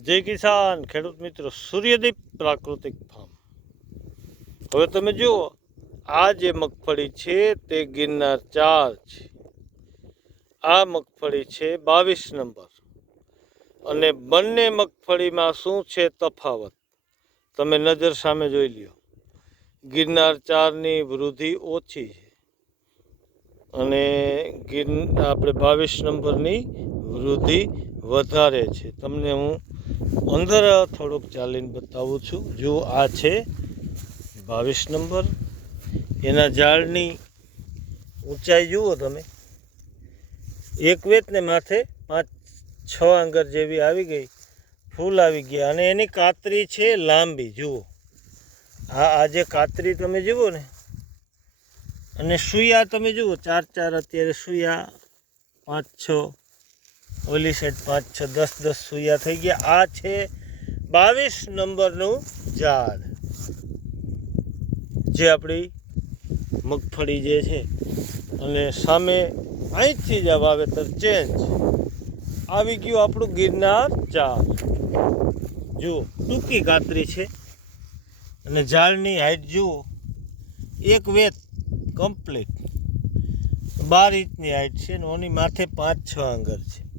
જય કિસાન, ખેડૂત મિત્રો, સૂર્યદીપ પ્રાકૃતિક ફાર્મ. હવે તમે જુઓ, આ જે મગફળી છે તે ગિરનાર ચાર છે. આ મગફળી છે બાવીસ નંબર. અને બંને મગફળીમાં શું છે તફાવત? તમે નજર સામે જોઈ લ્યો. ગિરનાર ચારની વૃદ્ધિ ઓછી છે. અને ગિર, આપણે બાવીસ નંબરની વૃદ્ધિ વધારે છે. તમને હું અંદર થોડુંક ચાલીને બતાવું છું. જો આ છે બાવીસ નંબર. એના ઝાડની ઊંચાઈ જુઓ તમે. એક વેતને માથે પાંચ, છ આંગર જેવી આવી ગઈ. ફૂલ આવી ગયા. અને એની કાતરી છે લાંબી. જુઓ. આ આ જે કાતરી તમે જુઓ ને. અને સુયા તમે જુઓ. ચાર ચાર અત્યારે સુયા. પાંચ, છ ઓલી સાઈડ પાંચ છ, દસ દસ સુયા થઈ ગયા. આ છે બાવીસ નંબરનું ઝાડ. જે આપણી મગફળી જે છે અને સામે અહીંથી જ આ વાવેતર ચેન્જ આવી ગયું આપણું ગિરનાર ચાર જુઓ, ટૂંકી કાતરી છે. અને ઝાડની હાઈટ જુઓ, એક વેત કમ્પ્લીટ બાર ઇંચની હાઈટ છે ને ઓની માથે પાંચ, છ આંગર છે.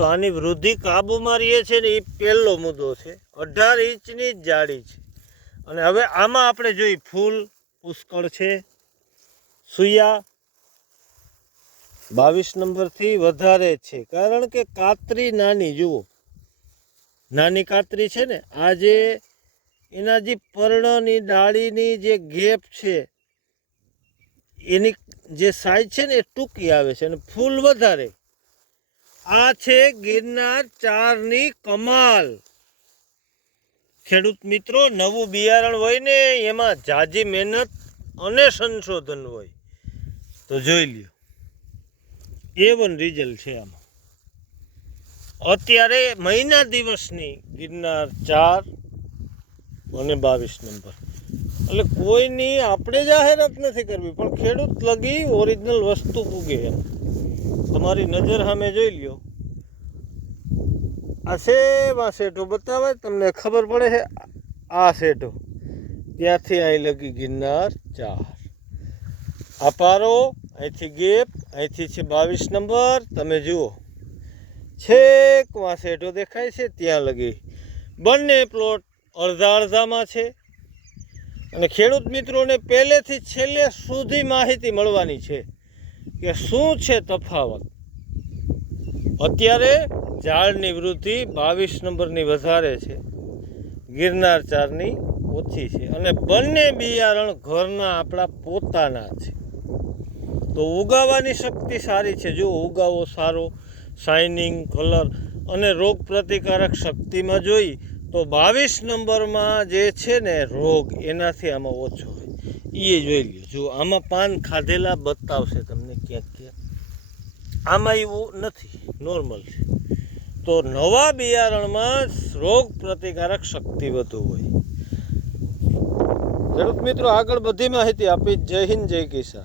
તો આની વૃદ્ધિ કાબૂમાં રહીએ છે ને એ પહેલો મુદ્દો છે. અઢાર ઇંચની જાડી છે. અને હવે આમાં આપણે જોઈ ફૂલ, પુષ્કળ છે. સુયા બાવીસ નંબરથી વધારે છે. કારણ કે કાતરી નાની, જુઓ. નાની કાતરી છે ને આ જે એના જે પર્ણની ડાળીની જે ગેપ છે, એની જે સાઈઝ છે ને એ ટૂંકી આવે છે અને ફૂલ વધારે. આ છે ગિરનાર ચારની કમાલ. ખેડૂત મિત્રો, નવું બિયારણ હોય ને, એમાં જાજી મહેનત અને સંશોધન હોય. તો જોઈ લ્યો. એ વન રિઝલ્ટ છે આમાં. અત્યારે મહિના દિવસની ગિરનાર ચાર અને બાવીસ નંબર. એટલે કોઈની આપણે જાહેરાત નથી કરવી, પણ ખેડૂત લગી ઓરિજિનલ વસ્તુ પૂગે એમ. તમારી નજર સામે જોઈ લ્યો. આ સેવા શેઠો બતાવે, તમને ખબર પડે છે, આ શેઠો. ત્યાંથી અહીં લગી ગિરનાર ચાર. આ પારો, અહીંથી ગેપ, અહીંથી છે બાવીસ નંબર, તમે જુઓ. છેક વાં શેઠો દેખાય છે, ત્યાં લગી. બંને પ્લોટ અડધા અડધામાં છે. અને ખેડૂત મિત્રોને પહેલેથી છેલ્લે સુધી માહિતી મળવાની છે. કે શું છે તફાવત? અત્યારે ઝાડની વૃદ્ધિ બાવીસ નંબરની વધારે છે. ગિરનાર ચારની ઓછી છે અને બંને બિયારણ ઘરના આપણા પોતાના છે. તો ઉગાવાની શક્તિ સારી છે. જો ઉગાવો સારો શાઇનિંગ કલર અને રોગ પ્રતિકારક શક્તિમાં જોઈ, તો બાવીસ નંબરમાં જે છે ને રોગ, એનાથી આમાં ઓછો હોય. એ જોઈ લ્યો. જો આમાં પાન ખાધેલા બતાવશે તમને. ક્યાંક ક્યાંક. આમાં એવું નથી નોર્મલ છે. તો નવા બિયારણમાં રોગ પ્રતિકારક શક્તિ વધુ હોય. ખેડૂત મિત્રો, આગળ બધી માહિતી આપી. જય હિન્દ, જય કિસાન.